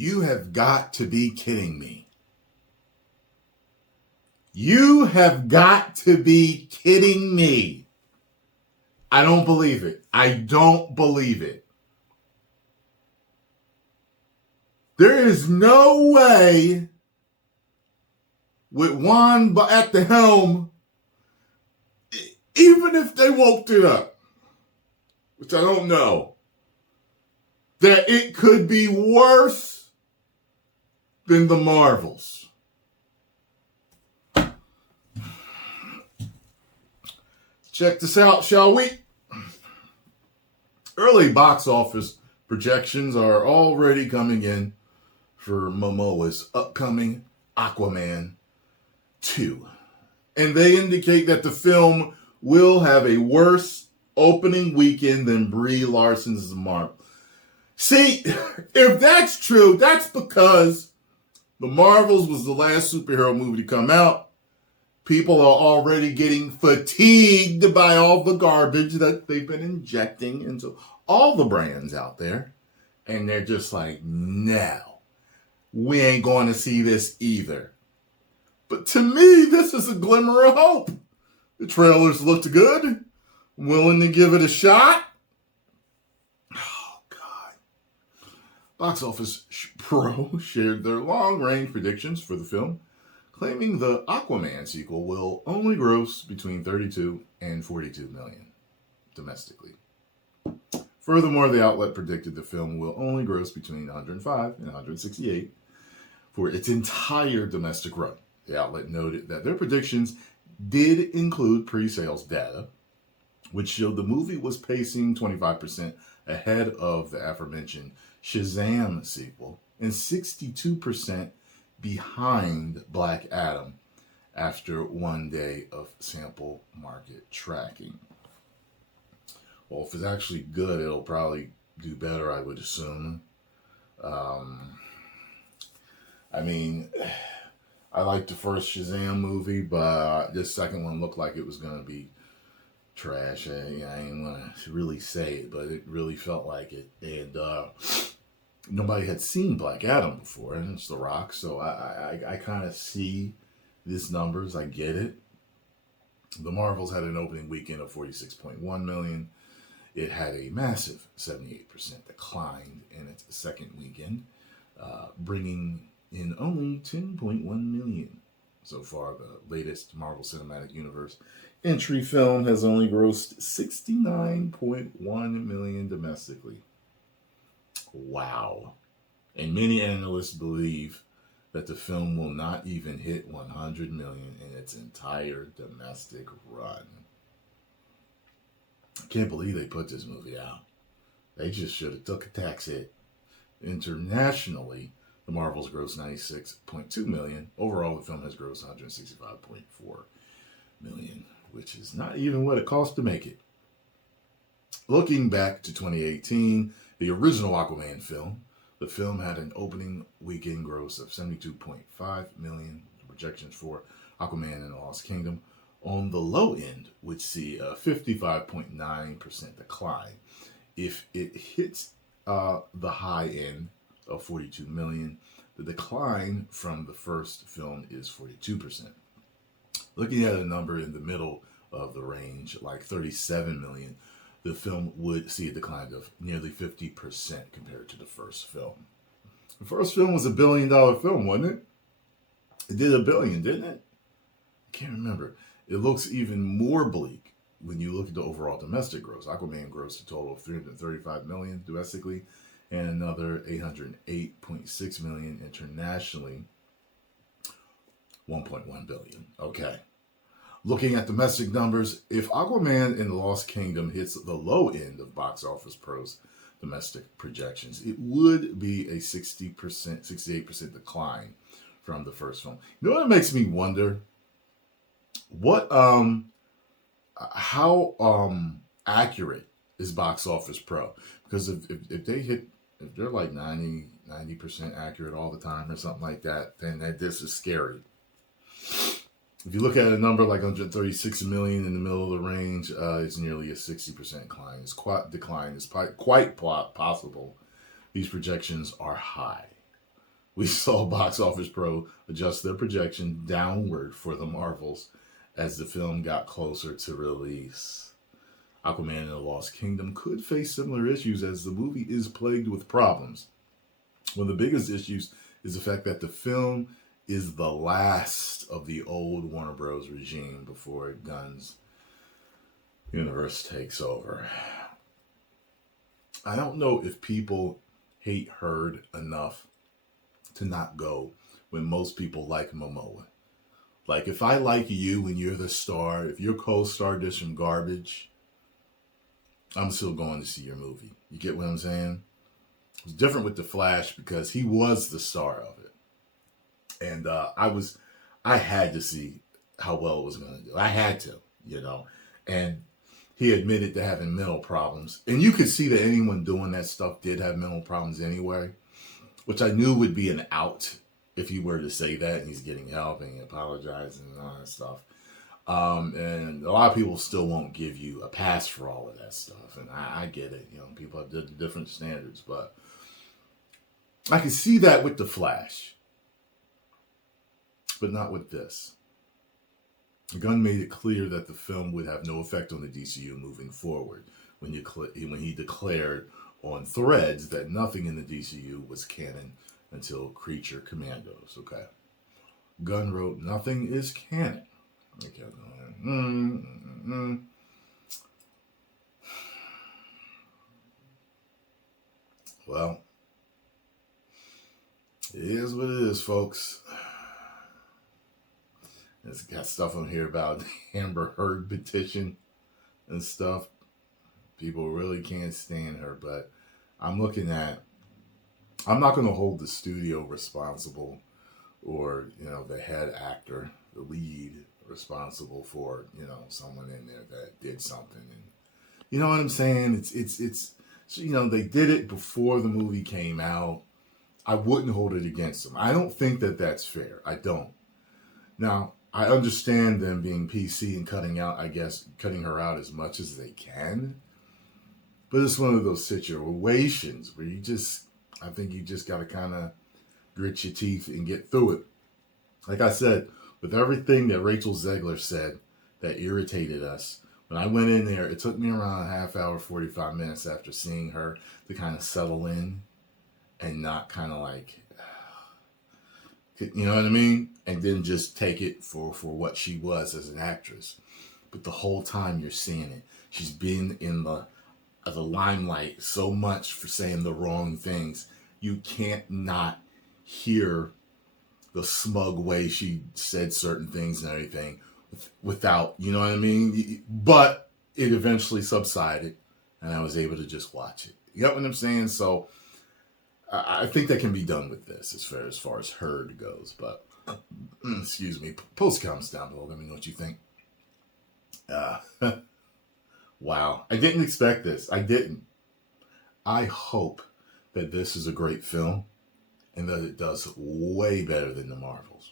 You have got to be kidding me. You have got to be kidding me. I don't believe it. I don't believe it. There is no way, with Juan at the helm, even if they woke it up, which I don't know, that it could be worse than the Marvels. Check this out, shall we? Early box office projections are already coming in for Momoa's upcoming Aquaman 2. And they indicate that the film will have a worse opening weekend than Brie Larson's Marvel. See, if that's true, that's because The Marvels was the last superhero movie to come out. People are already getting fatigued by all the garbage that they've been injecting into all the brands out there. And they're just like, no, we ain't going to see this either. But to me, this is a glimmer of hope. The trailers looked good. I'm willing to give it a shot. Oh, God. Box Office Pro shared their long-range predictions for the film, claiming the Aquaman sequel will only gross between 32 and 42 million domestically. Furthermore, the outlet predicted the film will only gross between 105 and 168 for its entire domestic run. The outlet noted that their predictions did include pre-sales data, which showed the movie was pacing 25% ahead of the aforementioned Shazam sequel and 62% behind Black Adam after 1 day of sample market tracking. Well, if it's actually good, it'll probably do better, I would assume. I mean, I liked the first Shazam movie, but this second one looked like it was going to be trash. I ain't want to really say it, but it really felt like it. And nobody had seen Black Adam before, and it's The Rock, so I kind of see these numbers. I get it. The Marvels had an opening weekend of 46.1 million. It had a massive 78% decline in its second weekend, bringing in only 10.1 million. So far, the latest Marvel Cinematic Universe entry film has only grossed 69.1 million domestically. Wow. And many analysts believe that the film will not even hit 100 million in its entire domestic run. I can't believe they put this movie out. They just should have took a tax hit. Internationally, The Marvels grossed 96.2 million. Overall, the film has grossed 165.4 million, which is not even what it cost to make it. Looking back to 2018, the original Aquaman film, the film had an opening weekend gross of 72.5 million. The projections for Aquaman and the Lost Kingdom on the low end would see a 55.9% decline. If it hits the high end of 42 million, the decline from the first film is 42%. Looking at a number in the middle of the range, like 37 million, the film would see a decline of nearly 50% compared to the first film. The first film was $1 billion film, wasn't it? It did $1 billion, didn't it? I can't remember. It looks even more bleak when you look at the overall domestic gross. Aquaman grossed a total of 335 million domestically and another 808.6 million internationally. 1.1 billion. Okay. Looking at domestic numbers, if Aquaman and the Lost Kingdom hits the low end of Box Office Pro's domestic projections, it would be a 60%, 68% decline from the first film. You know what makes me wonder? How accurate is Box Office Pro? Because if they're like 90% accurate all the time or something like that, then this is scary. If you look at a number like 136 million in the middle of the range, it's nearly a 60% decline. It's quite possible. These projections are high. We saw Box Office Pro adjust their projection downward for the Marvels as the film got closer to release. Aquaman and the Lost Kingdom could face similar issues as the movie is plagued with problems. One of the biggest issues is the fact that the film is the last of the old Warner Bros. Regime before Gunn's universe takes over. I don't know if people hate Heard enough to not go when most people like Momoa. Like, if I like you and you're the star, if your co-star did some garbage, I'm still going to see your movie. You get what I'm saying? It's different with The Flash because he was the star of it. And I had to see how well it was going to do. I had to, you know. And he admitted to having mental problems. And you could see that anyone doing that stuff did have mental problems anyway, which I knew would be an out if he were to say that and he's getting help and he apologizing and all that stuff. And a lot of people still won't give you a pass for all of that stuff. And I get it. You know, people have different standards. But I can see that with The Flash. But not with this. Gunn made it clear that the film would have no effect on the DCU moving forward when he declared on Threads that nothing in the DCU was canon until Creature Commandos. Okay. Gunn wrote, "Nothing is canon." Okay. Well, it is what it is, folks. It's got stuff on here about the Amber Heard petition and stuff. People really can't stand her, but I'm not going to hold the studio responsible or, you know, the head actor, the lead responsible for, you know, someone in there that did something. And you know what I'm saying? It's you know, they did it before the movie came out. I wouldn't hold it against them. I don't think that that's fair. I don't. Now, I understand them being PC and cutting her out as much as they can. But it's one of those situations where I think you just got to kind of grit your teeth and get through it. Like I said, with everything that Rachel Zegler said that irritated us, when I went in there, it took me around a half hour, 45 minutes after seeing her to kind of settle in and not kind of like, you know what I mean? And then just take it for what she was as an actress. But the whole time you're seeing it, she's been in the limelight so much for saying the wrong things. You can't not hear the smug way she said certain things and everything without, you know what I mean? But it eventually subsided and I was able to just watch it. You get what I'm saying? So I think that can be done with this as far as Heard goes. But, excuse me, post comments down below. Let me know what you think. Wow. I didn't expect this. I didn't. I hope that this is a great film and that it does way better than the Marvels.